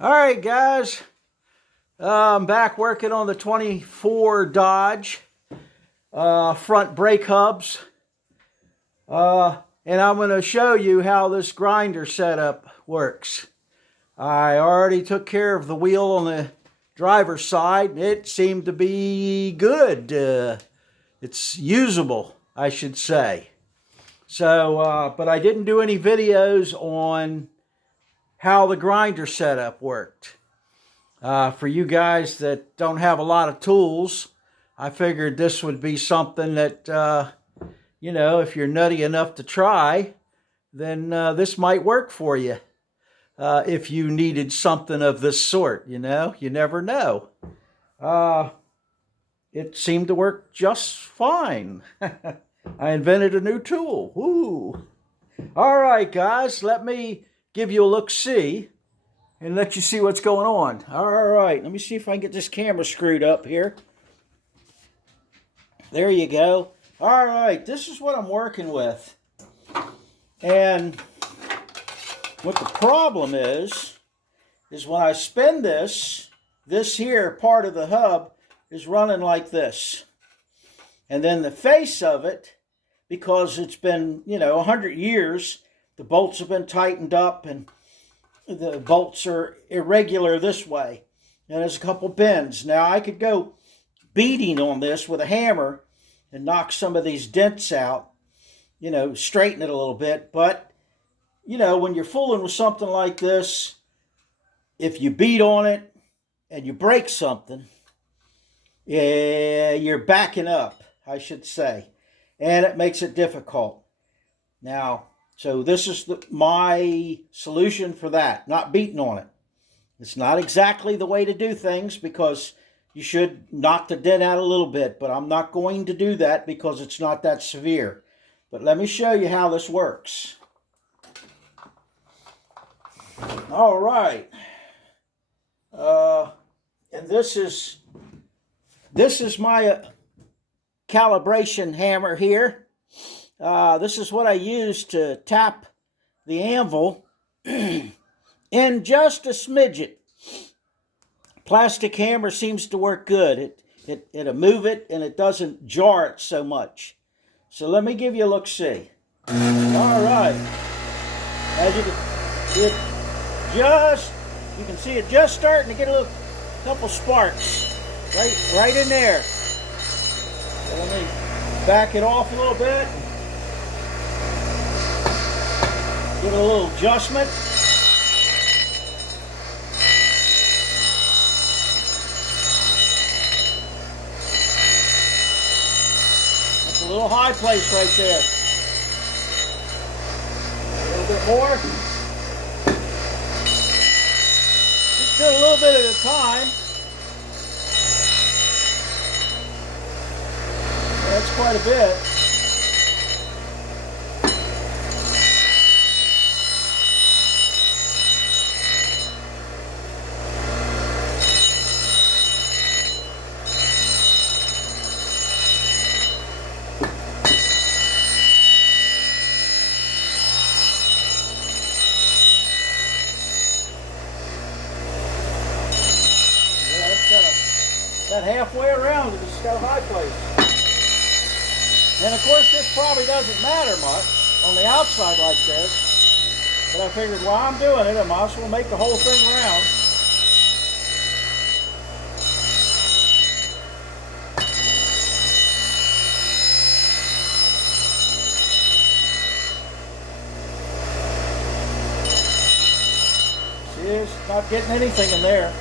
All right, guys. I'm back working on the 24 Dodge front brake hubs. And I'm going to show you how this grinder setup works. I already took care of the wheel on the driver's side. It seemed to be good. It's usable, I should say. So, but I didn't do any videos on how the grinder setup worked. For you guys that don't have a lot of tools, I figured this would be something that, if you're nutty enough to try, then this might work for you. If you needed something of this sort, you never know. It seemed to work just fine. I invented a new tool. Woo! All right, guys, let me give you a look-see and let you see what's going on. All right, let me see if I can get this camera screwed up here. There you go. All right, this is what I'm working with. And what the problem is when I spin this here part of the hub is running like this. And then the face of it, because it's been, 100 years, the bolts have been tightened up and the bolts are irregular this way. And there's a couple bends. Now I could go beating on this with a hammer and knock some of these dents out, straighten it a little bit. But, when you're fooling with something like this, if you beat on it and you break something, you're backing up, I should say. And it makes it difficult. Now, so this is my solution for that, not beating on it. It's not exactly the way to do things because you should knock the dent out a little bit, but I'm not going to do that because it's not that severe. But let me show you how this works. All right. And this is my calibration hammer here. This is what I use to tap the anvil in just a smidget. Plastic hammer seems to work good. It'll move it and it doesn't jar it so much. So let me give you a look-see. All right. As you can see it just starting to get a couple sparks right in there. So let me back it off a little bit. Give it a little adjustment. That's a little high place right there. A little bit more. Just do it a little bit at a time. That's quite a bit. About halfway around it, it's got a high place. And of course this probably doesn't matter much on the outside like this. But I figured while I'm doing it, I might as well make the whole thing round. See, it's not getting anything in there.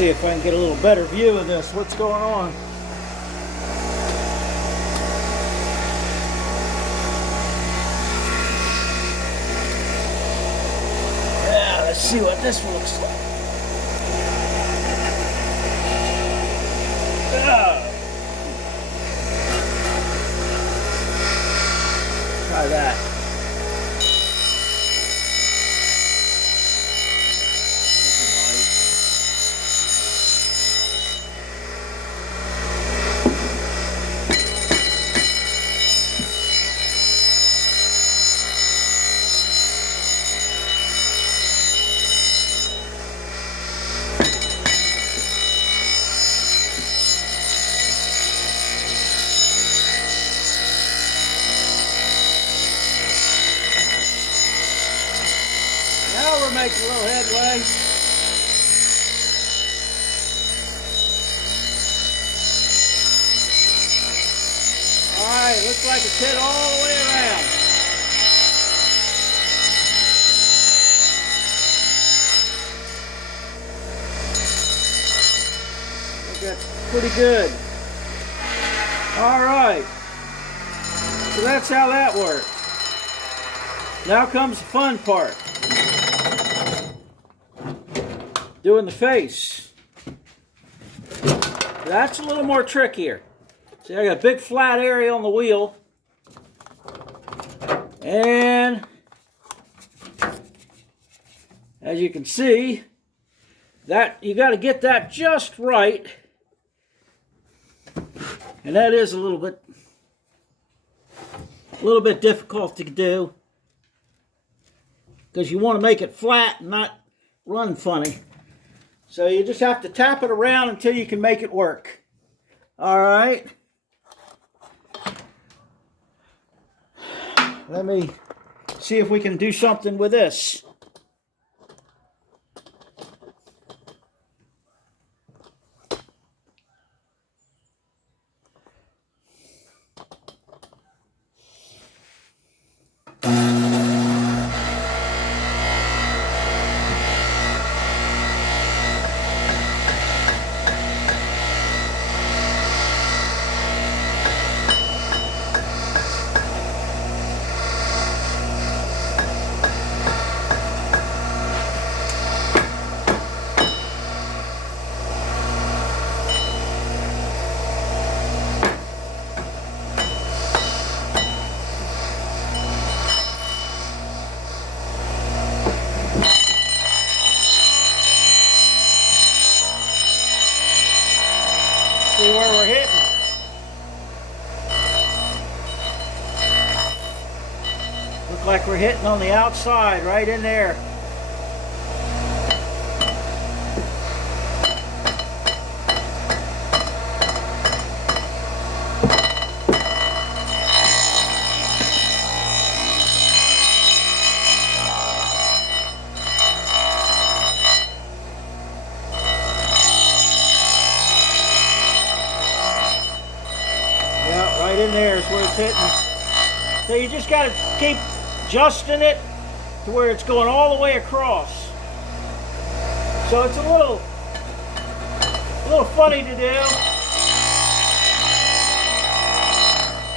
see if I can get a little better view of this. What's going on? Yeah, let's see what this looks like. Try that. Now we're making a little headway. Alright, looks like it's hit all the way around. I think that's pretty good. Alright. So that's how that works. Now comes the fun part. Doing the face. That's a little more trickier. See, I got a big flat area on the wheel. And as you can see, that you got to get that just right. And that is a little bit difficult to do, because you want to make it flat and not run funny. So you just have to tap it around until you can make it work. All right. Let me see if we can do something with this. See where we're hitting. Look like we're hitting on the outside, right in there. Right in there is where it's hitting. So you just got to keep adjusting it to where it's going all the way across. So it's a little funny to do,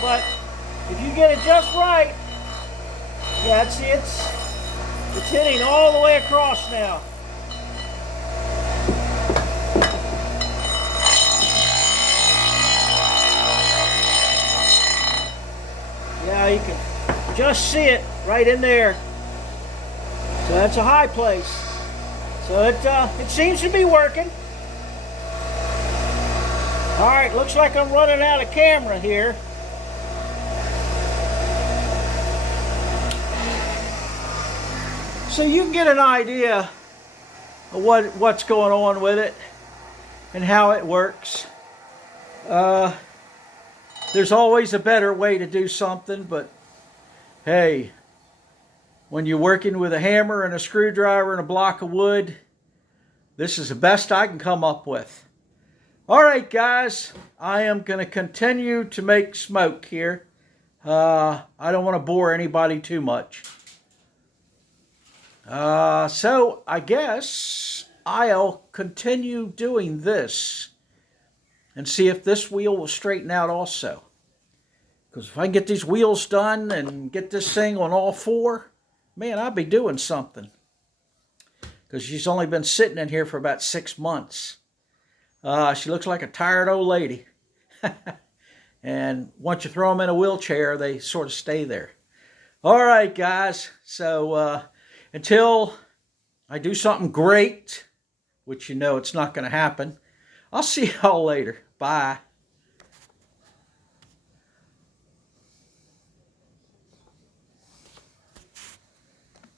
but if you get it just right, yeah, see, it's hitting all the way across now. Yeah, you can just see it right in there. So that's a high place. So it seems to be working. All right, looks like I'm running out of camera here. So you can get an idea of what's going on with it and how it works. There's always a better way to do something, but hey, when you're working with a hammer and a screwdriver and a block of wood, this is the best I can come up with. All right, guys, I am going to continue to make smoke here. I don't want to bore anybody too much. So I guess I'll continue doing this and see if this wheel will straighten out also. Because if I can get these wheels done and get this thing on all four, man, I'll be doing something. Because she's only been sitting in here for about 6 months. She looks like a tired old lady. And once you throw them in a wheelchair, they sort of stay there. All right, guys. So until I do something great, which you know it's not going to happen, I'll see y'all later. Bye.